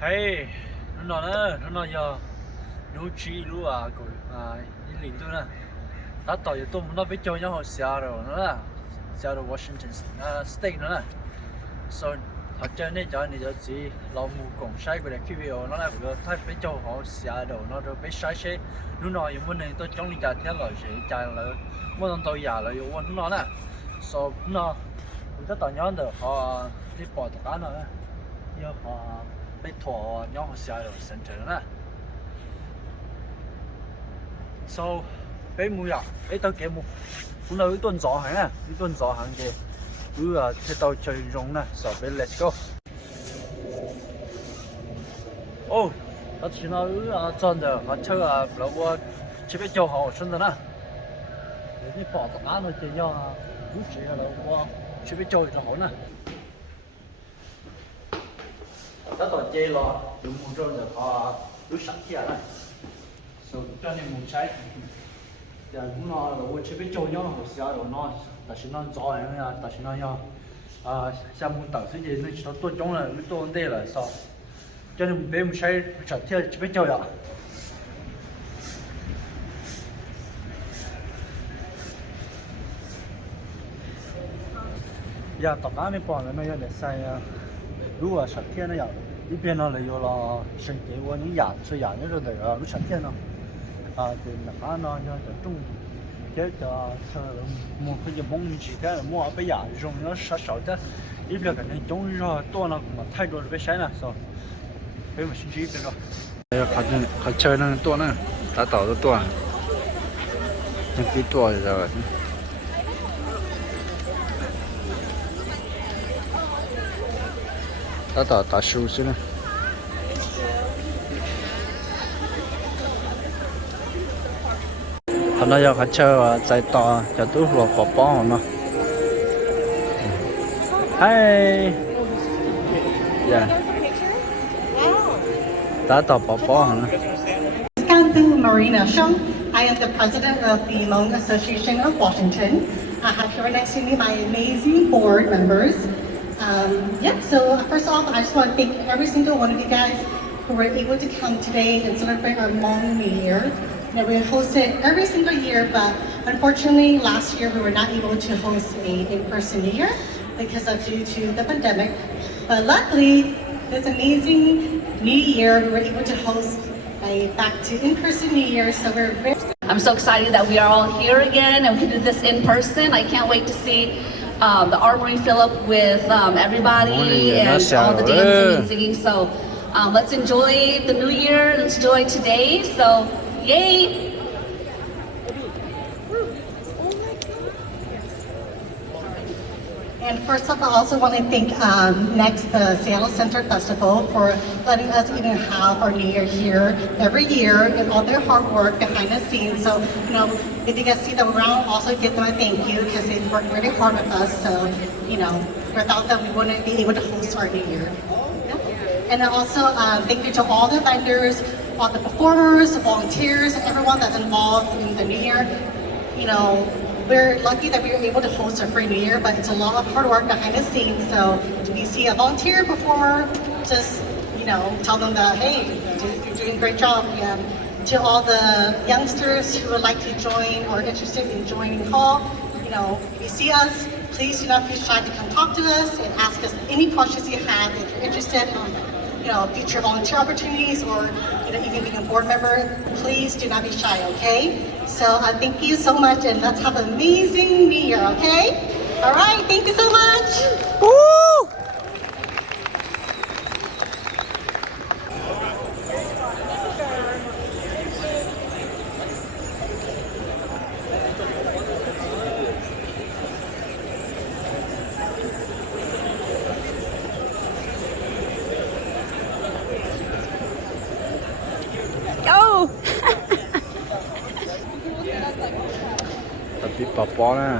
嘿，nó nữa nó giờ nó chỉ lu à rồi in liền tôi nè đã tỏ tôi muốn nó biết cho nhau Seattle nữa là Seattle Washington State nữa nè so thật ra này cho này cho chỉ lòng mù cùng sai của cái video nó là của thay biết cho họ Seattle nó rồi biết sai xe lúc nào những vấn đề tôi trong lý giải theo lời sẽ trả lời mỗi lần tôi giả lời yêu quân nó nè so nó cũng rất tỏ nhóm được họ đi bỏ tất cả nữa giờ họ被拖鸟下了深圳了。So 俾每日俾到幾幕，咁就一頓左行啊，一頓左行嘅，如啊睇到最終咧，就俾 Let's go。哦，我前頭啊真的，我抽啊老我這邊就好順的啦，有啲跑到哪度這樣啊，唔知啊老我這邊就好呢。đã tỏ chê lo dùng một rồi được họ lúc sẵn kia này rồi cho nên một trái giờ cũng nó là tôi chưa biết chơi nhau hồi xưa rồi nó ta chỉ nó giỏi nữa ta chỉ nó nhau xem một tờ cái gì nó chỉ tôi chống là lúc tôi đây là sao cho nên bé một trái sẵn kia chưa biết chơi ạ giờ tập án mới bỏ lại mấy cái để xài如果上天那样，一边呢有了身体我你养吃养的时候那个上天呢，对那哈呢要种，这叫是么可以蒙起的么不养种要少的，一边可能种上多了么太多被晒了是吧？被我星期一这个，哎呀，还吃那多呢，打倒的多，那比多知道吧？打15呢。他那要还车再打，就都落火爆了。嗨，呀，打到宝宝了。Kantu Marina Shum. I am the president of the Hmong Association of Washington. I have here next to me my amazing board members. So first off, I just want to thank every single one of you guys who were able to come today and celebrate our Hmong New Year. We host it every single year, but unfortunately last year we were not able to host a in-person New Year due to the pandemic. But luckily, this amazing New Year we were able to host a back to in-person New Year. So we're very I'm so excited that we are all here again and we can do this in person. I can't wait to see the armory fill up with everybody and all the dancing and singing. So let's enjoy the new year. Let's enjoy today. So yay! And first off, I also want to thank the Seattle Center Festival for letting us even have our New Year here every year and all their hard work behind the scenes. So, if you guys see them around, also give them a thank you because they worked really hard with us. So, without them, we wouldn't be able to host our New Year. And then also, thank you to all the vendors, all the performers, the volunteers, everyone that's involved in the New Year. We're lucky that we were able to host a free New Year, but it's a lot of hard work behind the scenes. So if you see a volunteer performer, just tell them that, hey, you're doing a great job. And to all the youngsters who would like to join or interested in joining Hall, if you see us, please do not feel shy to come talk to us and ask us any questions you have if you're interested in future volunteer opportunities or even being a board member. Please do not be shy, okay? So thank you so much, and let's have an amazing New Year, okay? All right, thank you so much. Woo! Go! Tapi papa nè.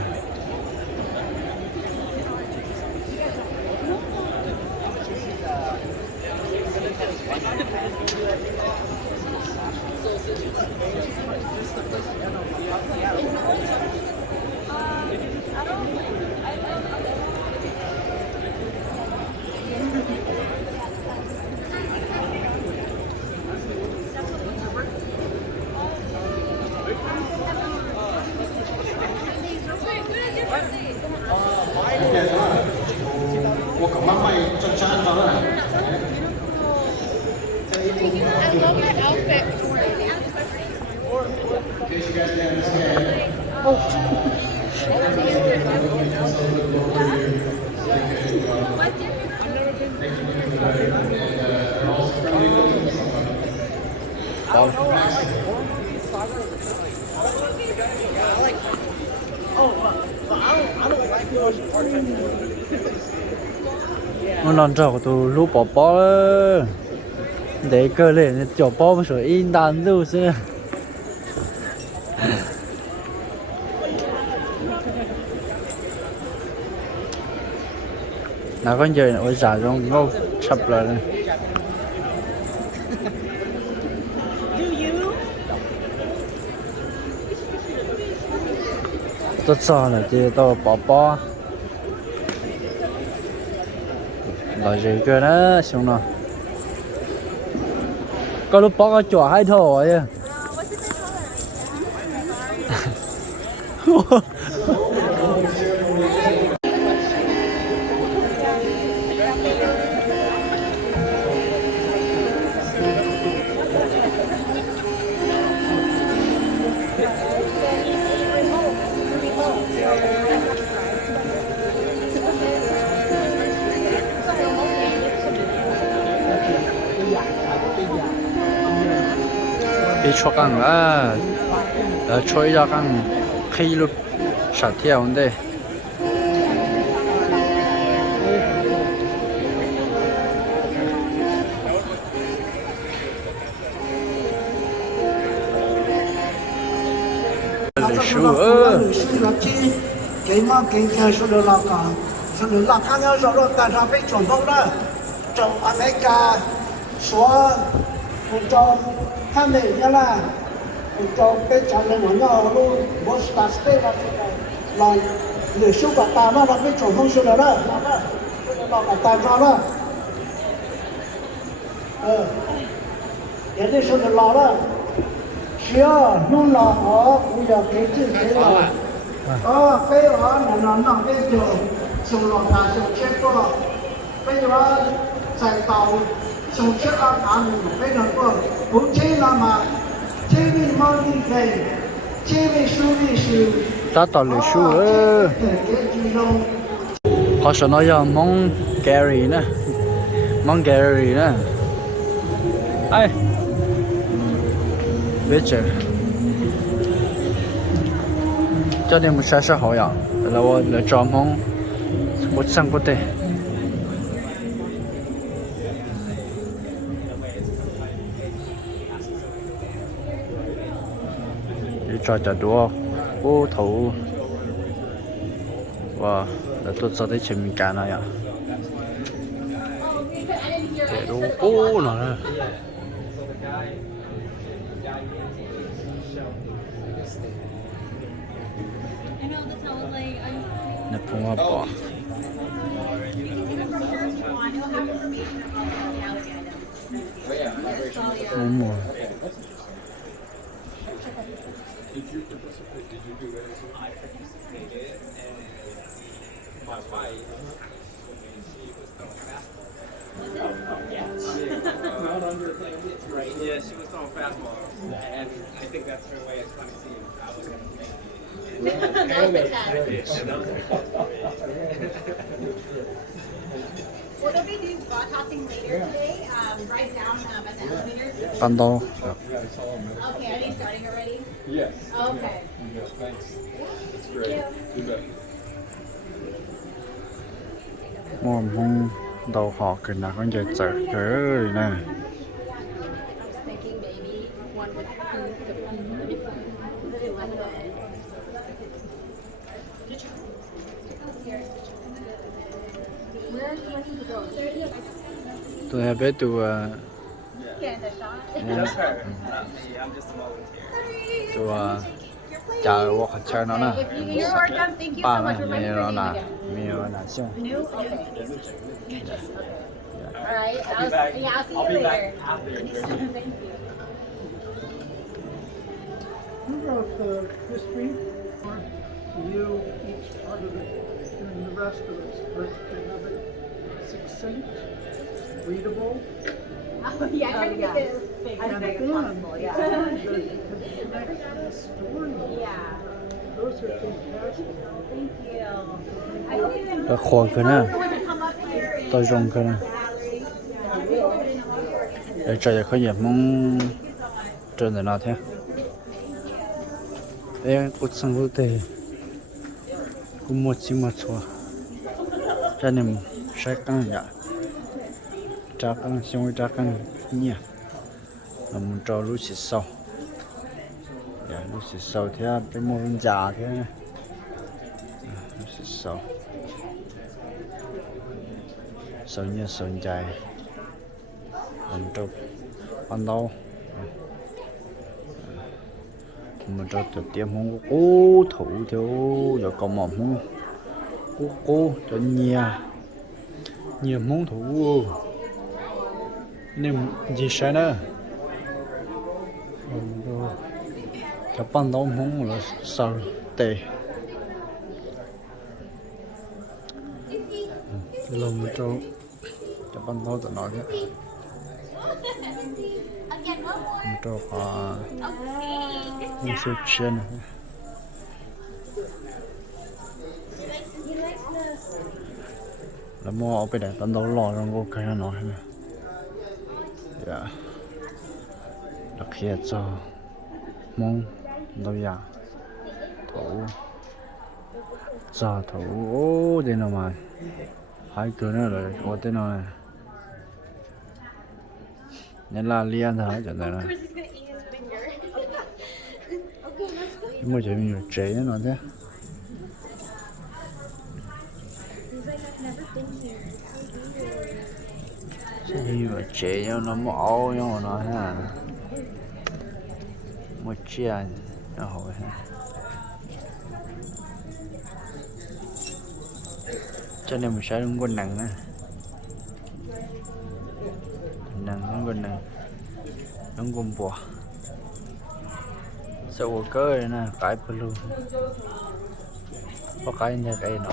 nó làm cho tụi lũ bỏ bó để cơ lên cho bó một số in đàn lưu xưa nào con chơi ở giả trong ngô sập lại này tốt sao là chỉ tôi bỏ bó là gì cơ đó xong nào có lúc bỏ cái chùa hai thôi à cho căng chơi ra căng khi lúc sát theo đây cái mà cái số lượng là khác nhau rồi tại sao phải truyền thông đó trong America số trong tham đề như là trong cái trả lời của nhau luôn bố start stay là người số cả ta nó là cái truyền thông số đó là cả ta cho đó cái này số là đó chưa luôn là ở bây giờ cái chữ thế là cái ở nó cái chỗ số là ta số chết qua bây giờ chạy tàu số chết ăn cái nó qua cũng chế là mà chế bị mang đi về chế bị su ta tao lười su họ sẽ nói rằng mong Gary nè ai biết chưa cho nên một sai hỏi à là tôi lựa chọn mong một sang quốc tế cho đua cố thủ và là tôi cho thấy chuyện mình cả này à để đồ cố nó nè nè phong hoa bỏ mùa Did you participate? Did you do anything? I participated and my wife, when she was throwing fastball. Yeah. Not under it's great. Yeah, she was throwing fastball. And I think that's her way of trying to see if I was going to make it. That was fantastic. Well, they'll be doing spot tossing later today, right down at the elevators. Tan đâu Okay, are they starting already? Yes. Okay. Yeah, thanks. That's great. You bet. mồm hông đầu họ kì là con dạy chở rồi nè I was thinking maybe one with the food. Where are you wanting to go? tôi hay biết tụi Get the shot. Just her, not me. I'm just a volunteer. tụi chờ hoặc chơi nó nè If you are done, thank you ba so much nè for mẹ letting nó me là again. mẹ nó là sao New? Okay. All right. I'll be back. Yeah, I'll see you I'll be later. back after. Thank you. Who wrote the history for you, each part of it, and the rest of it, but to have it succinct, readable? Oh, yeah, I yeah. think I think it's wonderful, yeah. Yeah. Those are fantastic. Thank you. I hope you Cái khôi cái nè, want to come up here. tôi dùng cái nè. Để cho có gì mong trên để nào thế. Đây cũng sang vô tề, cũng một chi một số. Cho nên sẽ căng nhở, cha căng xong cha căng nhỉ. Là muốn cho lúc xịt sau, lúc xịt sau thế cái mô hình già thế này. Lúc xịt sau, sau nhớ sau dài, làm cho ban đầu. Mà cho tự tiêm không có cố thủ theo giờ còn mỏng không cố cho nhà nhiều món thủ nên gì sai nữa cho ban đầu món là sao tệ lòng cho ban đầu tự nói thế cho một số chuyện là mua ở bên đây tận đâu lò trong cô cái nó nè, dạ, đặc biệt cho mong đâu dạ, thủ, giờ thủ, ô đây nào mà, hai cửa nữa rồi, có tên nào này, nên là liên thôi chẳng này này, mua cho mình nhiều chế nó thế. Gì mà chế nhau nó mỏ nhau nó ha, một chia nó hồi ha, cho nên mình sẽ không có nặng nữa, nặng không có nặng, không có bùa, sau cái nè cái luôn, có cái nhà cái nọ.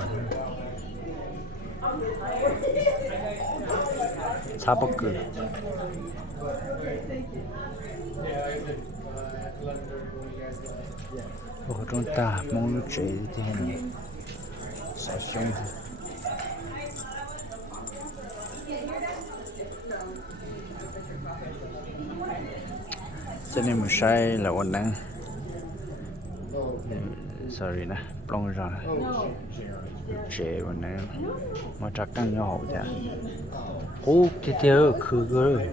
사버크 chúng ta mong lúc chế thế này sẽ xong cho nên mình sai là ổn năng sorry nè plong rồi chế ổn năng mà chắc căng nhau hậu thế 오, 드디어 그걸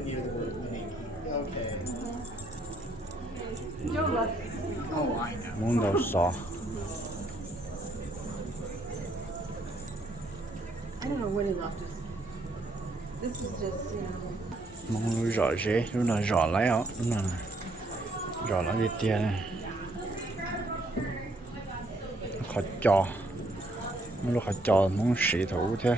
뭔가 없어. I don't know when he left us. This is just, you know. Mong nó rõ rễ, lúc nào rõ lại hả? Lúc nào rõ lại cái tiền này. Khó cho. Lúc khó cho mong sĩ thủ thế.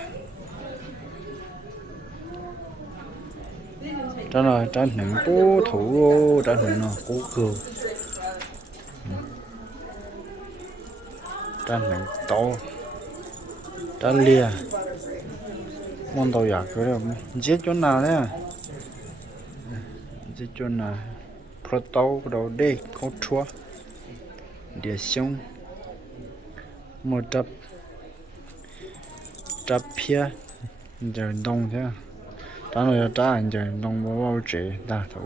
Đó là trái những cố thủ trái những nó cố cường trái những to trái lia món tàu giả cứ được giết chỗ nào đấy giết chỗ nào pro tàu đầu đây có chúa địa sông một tập phía giờ đông thế trả lời trả anh giờ nông bao chế đa thủ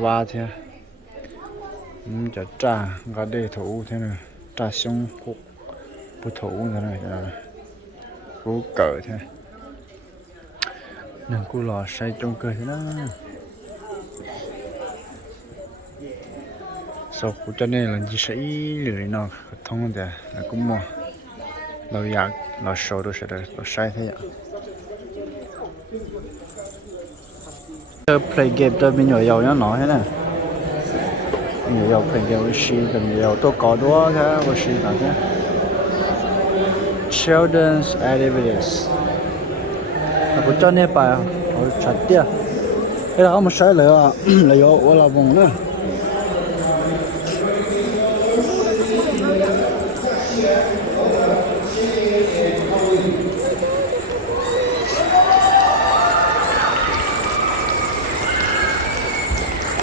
qua thế chả trả cái đề thủ thế này trả xong cũng bút thủ thế này là cú cỡ thế nên cú lò say trong cơ thế đó sau cú cho nên là chỉ sẽ lười nó thông thế là cũng mua lâu dài là sầu đồ sẽ được say thế ạ. Play game cho mình nhỏ giàu nó thế này, nhỏ giàu play game với cần giàu tôi có đó thế, với sĩ là thế. Children's activities. Aku cho nên bài, tôi chặt tiệt. Cái đó mà sai là yếu, tôi là bông nữa.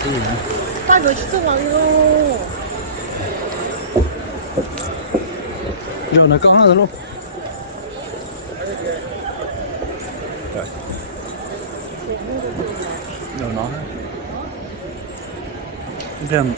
cái gì nữa? 带回去做完喽。 Rồi nó con rồi luôn. Rồi. Rồi nó. Rầm.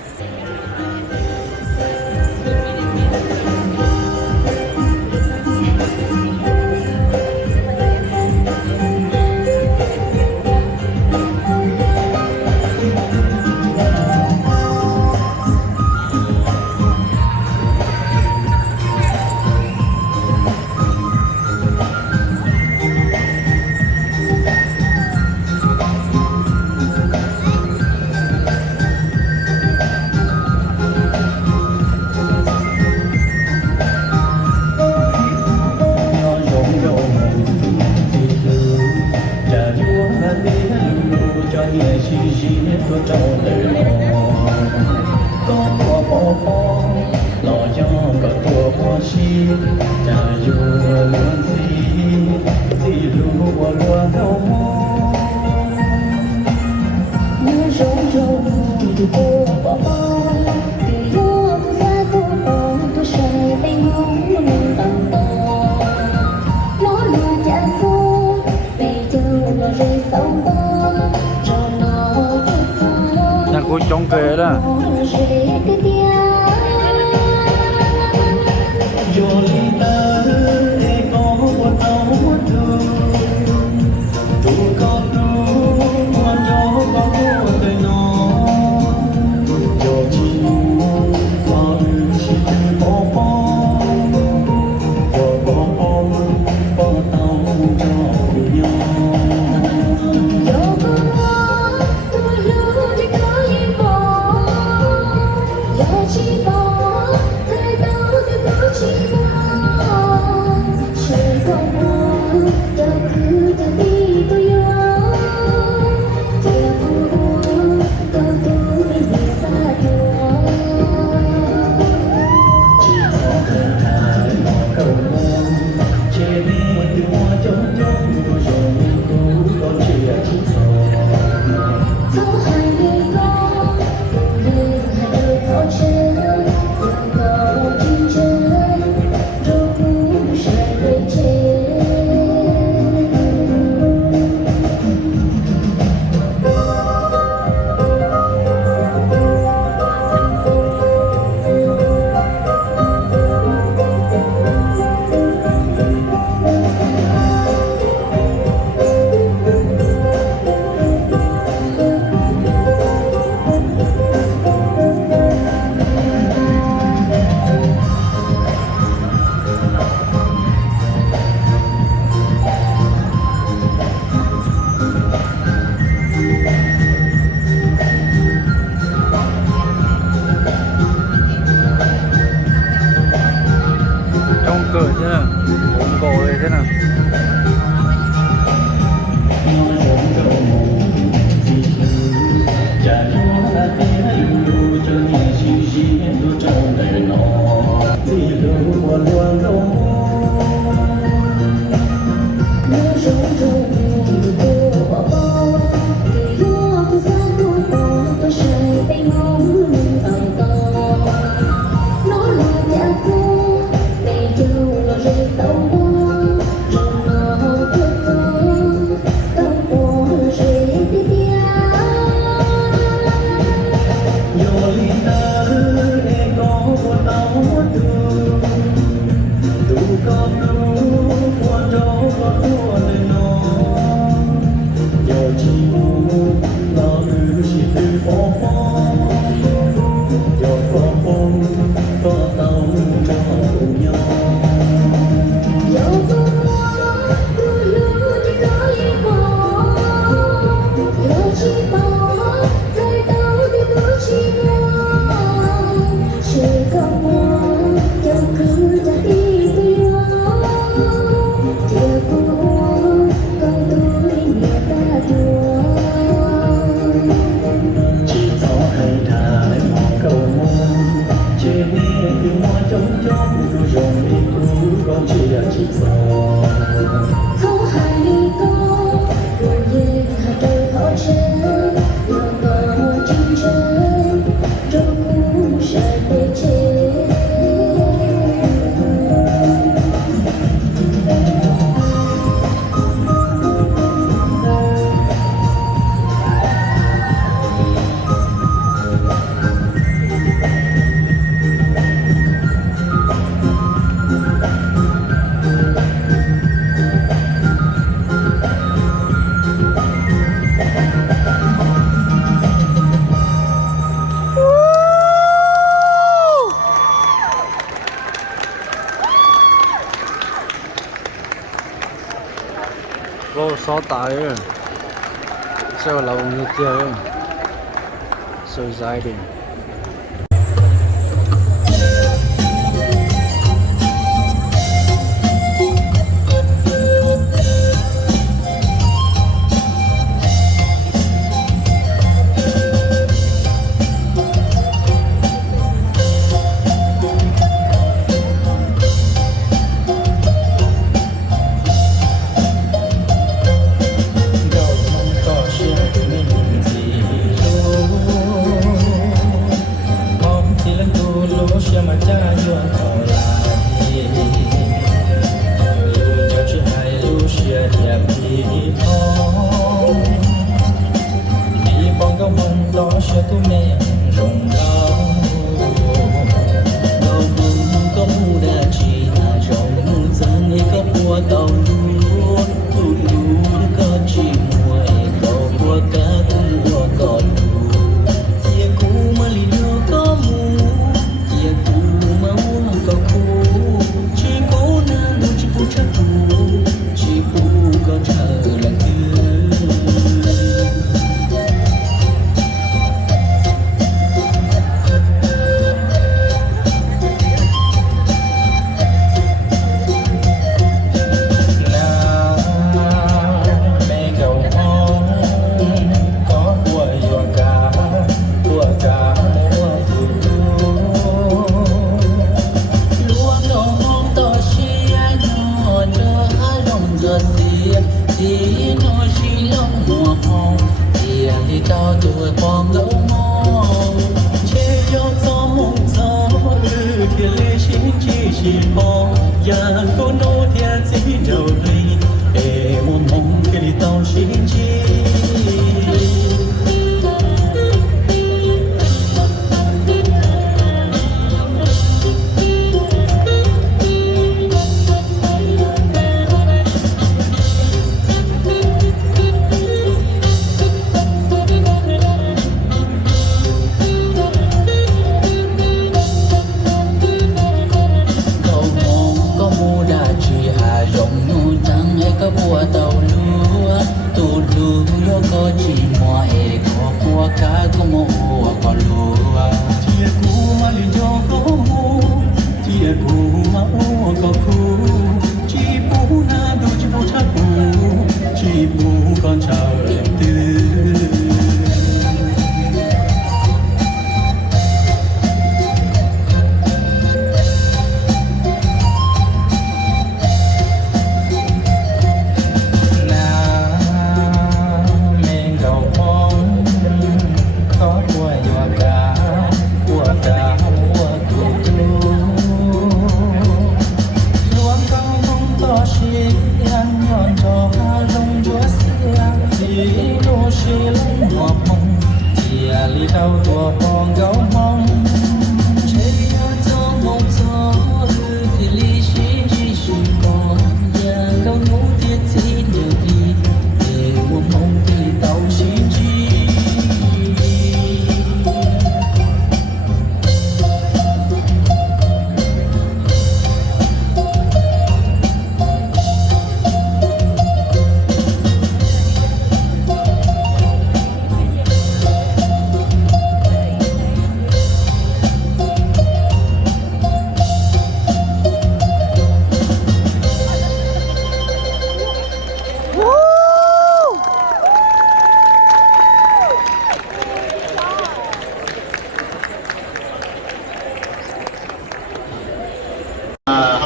Là cô trông kề đó. Trông cười thế nào, bụng còi thế nào. như kia so exciting.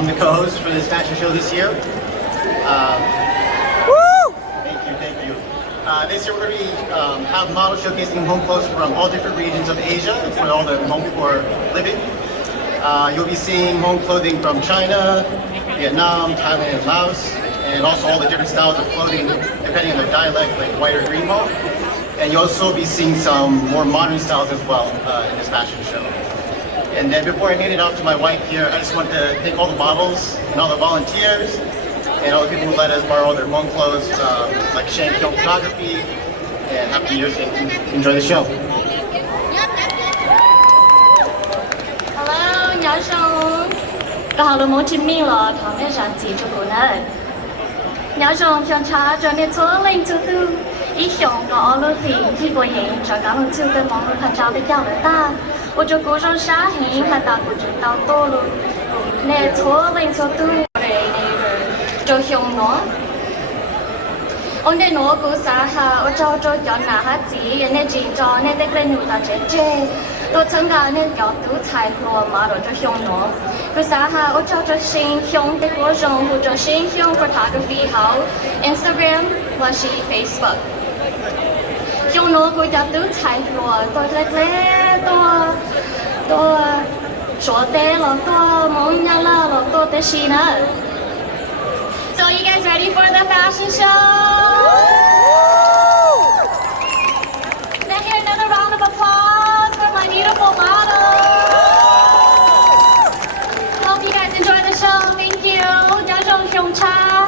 I'm the co-host for this fashion show this year. Thank you. This year we're going to have models showcasing home clothes from all different regions of Asia, where all the home people are living. You'll be seeing home clothing from China, Vietnam, Thailand, and Laos, and also all the different styles of clothing depending on their dialect, like white or green hall. And you'll also be seeing some more modern styles as well in this fashion show. And then before I hand it off to my wife here, I just want to thank all the models and all the volunteers and all the people who let us borrow their home clothes, like Shank Film Photography, and Happy New Year's and enjoy the show. Hello, 你好，我好了，我今天了，他们上次就过来。你好，平常就你做领导都，一一向个奥罗提ที่过瘾，这刚龙就跟忙路看照的叫了大，我就鼓上沙hình看到古知道多路，那错零错都的就向我。ông đây nó cũng xa ha, ông cho cho nà hát gì, nên chỉ cho nên để cái nụ ta chế, tôi chẳng cả nên cho tú chạy qua mà rồi cho hiong nó, cũng xa ha, ông cho sinh hiong cái của rong, cũng cho sinh hiong photography hảo, Instagram và she Facebook, hiong nó cũng cho tú chạy qua, tôi tôi chỗ té là tôi mong nhà là tôi té xí nữa. So you guys ready for the fashion show? Let's hear another round of applause for my beautiful models. Hope you guys enjoy the show. Thank you. Đã rong hiong cha.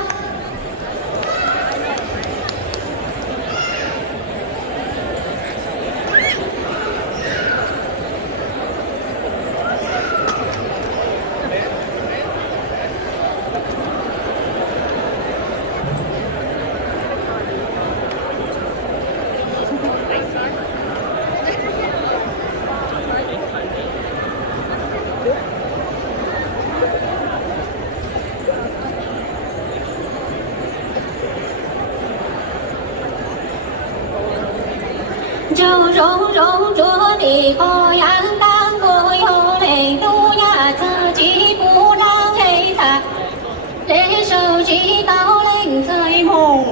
Râu râu râu chúa đi có yang tăng cô yêu lệ tu nhà thơ chỉ phú đang hay thật để sâu chỉ tao lên trời mù.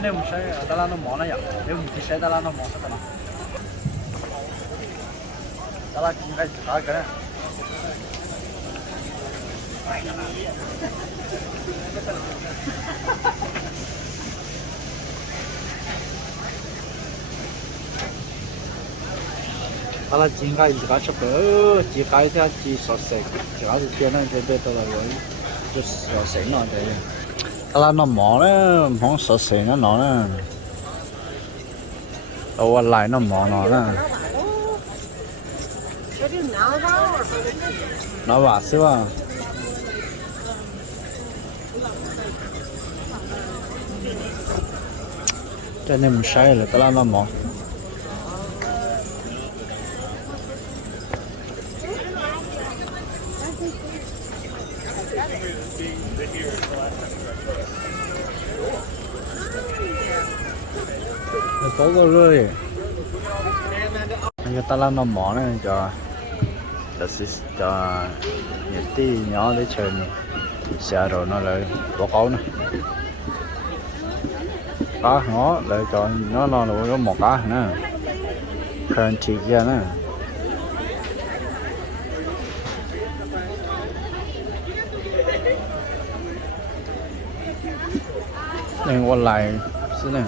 cho nên mình sẽ đã làm nó món này ạ nếu mình thì sẽ đã làm nó món hết rồi đã là cái này đó là chỉ cái gì cả sắp tới chỉ cái theo chỉ sọt sệt chỉ cái tiền này thì bây giờ là rồi just sọt sệt nó đấy đó là nó mỏ đấy không sọt sệt nó đấy đâu lại nó mỏ nó đấy nó bảo xíu à cho nên mình sai là đó là nó mỏ có rồi anh ta làm nó mỏ này cho nhiệt tí nhỏ để chơi này xe rồi nó lại bỏ câu này cá ngó lại cho nó có một cá nữa currency kia nữa nên qua lại thế này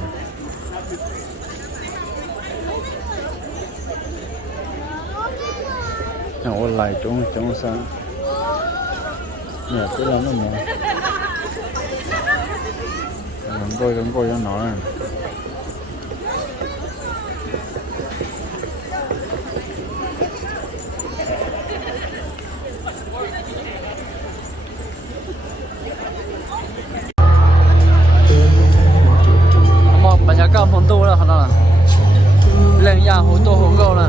nó lại trống sáng nhà cứ làm nó mỏ đừng coi cho nó này mà nhà cao phong tu là hả nào lên nhà hồ tô hồ câu nè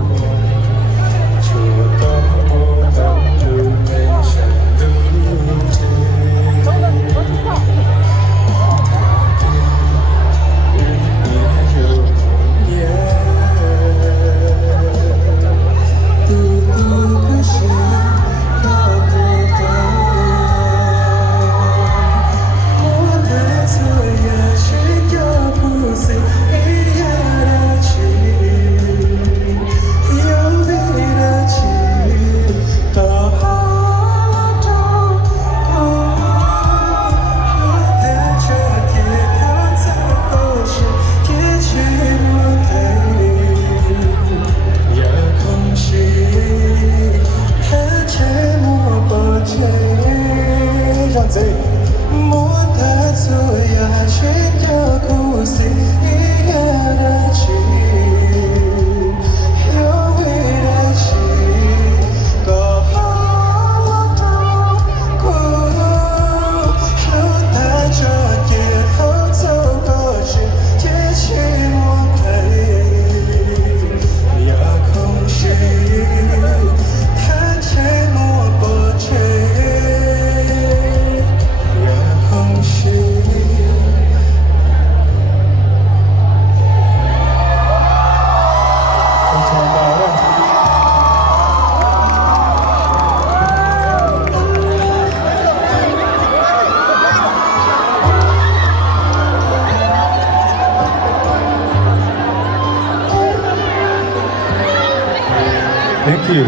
Thank you.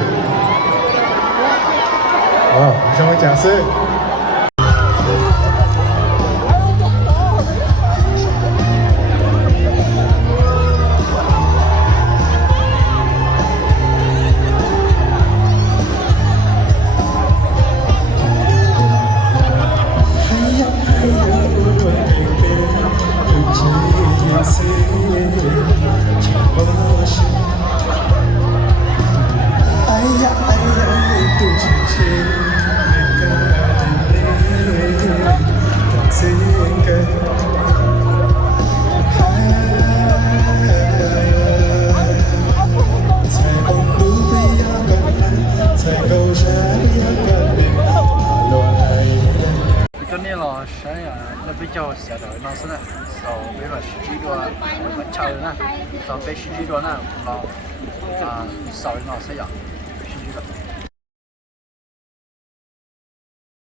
Wow，掌声掌声。比较小的那是呢，少比如10几多，我超呢，少比10几多呢，少少的那是呀。